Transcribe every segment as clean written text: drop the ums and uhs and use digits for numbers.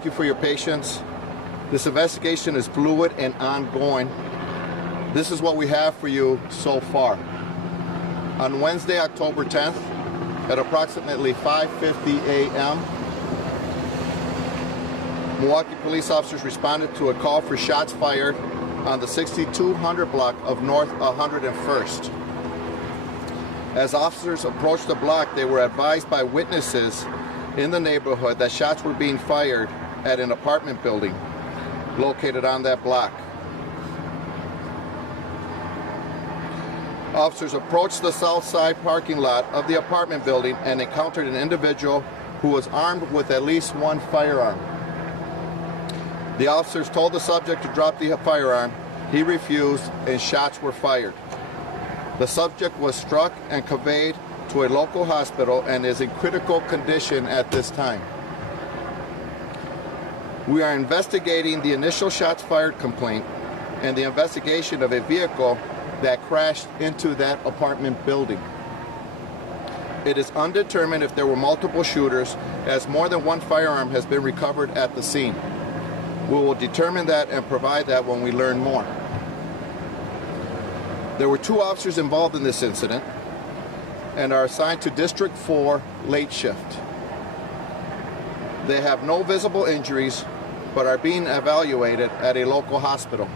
Thank you for your patience. This investigation is fluid and ongoing. This is what we have for you so far. On Wednesday, October 10th, at approximately 5:50 a.m., Milwaukee police officers responded to a call for shots fired on the 6200 block of North 101st. As officers approached the block, they were advised by witnesses in the neighborhood that shots were being fired at an apartment building located on that block. Officers approached the south side parking lot of the apartment building and encountered an individual who was armed with at least one firearm. The officers told the subject to drop the firearm. He refused, and shots were fired. The subject was struck and conveyed to a local hospital and is in critical condition at this time. We are investigating the initial shots fired complaint and the investigation of a vehicle that crashed into that apartment building. It is undetermined if there were multiple shooters, as more than one firearm has been recovered at the scene. We will determine that and provide that when we learn more. There were 2 officers involved in this incident and are assigned to District 4 late shift. They have no visible injuries but are being evaluated at a local hospital.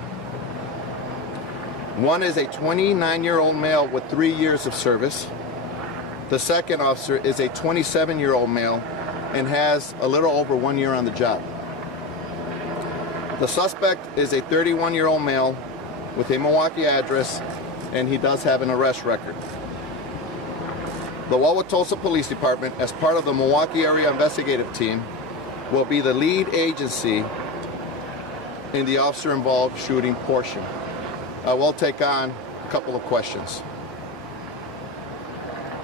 One is a 29-year-old male with 3 years of service. The second officer is a 27-year-old male and has a little over 1 year on the job. The suspect is a 31-year-old male with a Milwaukee address, and he does have an arrest record. The Wauwatosa Police Department, as part of the Milwaukee Area Investigative Team, will be the lead agency in the officer-involved shooting portion. I will take on a couple of questions.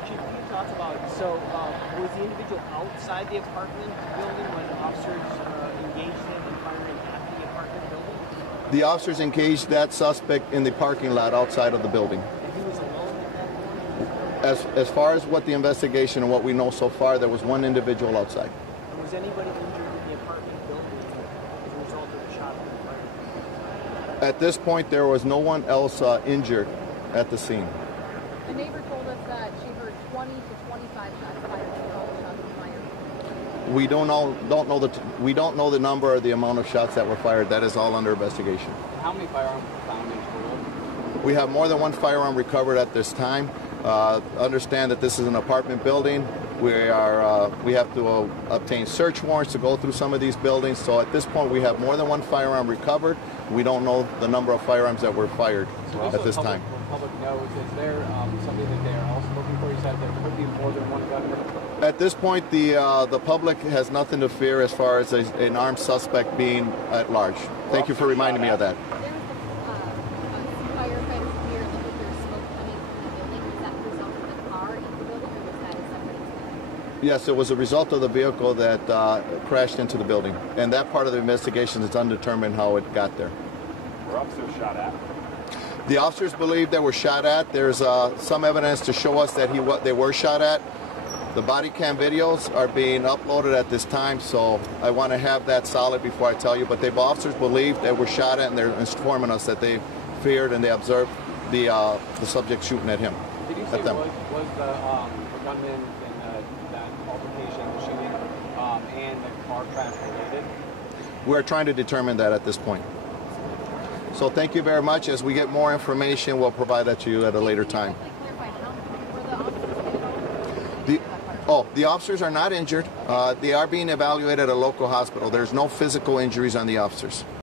Chief, can you talk about, was the individual outside the apartment building when the officers engaged him in firing at the apartment building? The officers engaged that suspect in the parking lot outside of the building. And he was alone at that point? As far as what the investigation and what we know so far, there was one individual outside. And was anybody injured in the apartment building as a result of the shot fired? At this point, there was no one else injured at the scene. The neighbor told us that she heard 20 to 25 shots fired and all the shots were fired. We we don't know the number or the amount of shots that were fired. That is all under investigation. How many firearms were found in total? We have more than one firearm recovered at this time. Understand that this is an apartment building. We have to obtain search warrants to go through some of these buildings. So at this point, we have more than one firearm recovered. We don't know the number of firearms that were fired at this time. Public knows, is there something that they are also looking for? You said there could be more than one gun. At this point, the public has nothing to fear as far as an armed suspect being at large. Thank you for reminding me of that. Yes, it was a result of the vehicle that crashed into the building. And that part of the investigation is undetermined how it got there. Were officers shot at? The officers believe they were shot at. There's some evidence to show us that they were shot at. The body cam videos are being uploaded at this time, so I want to have that solid before I tell you. But the officers believe they were shot at, and they're informing us that they feared and they observed the subject shooting at him. Did you say was the gunman in that altercation, the shooting, and the car crash related? We're trying to determine that at this point. So thank you very much. As we get more information, we'll provide that to you at a later time. The officers are not injured. They are being evaluated at a local hospital. There's no physical injuries on the officers.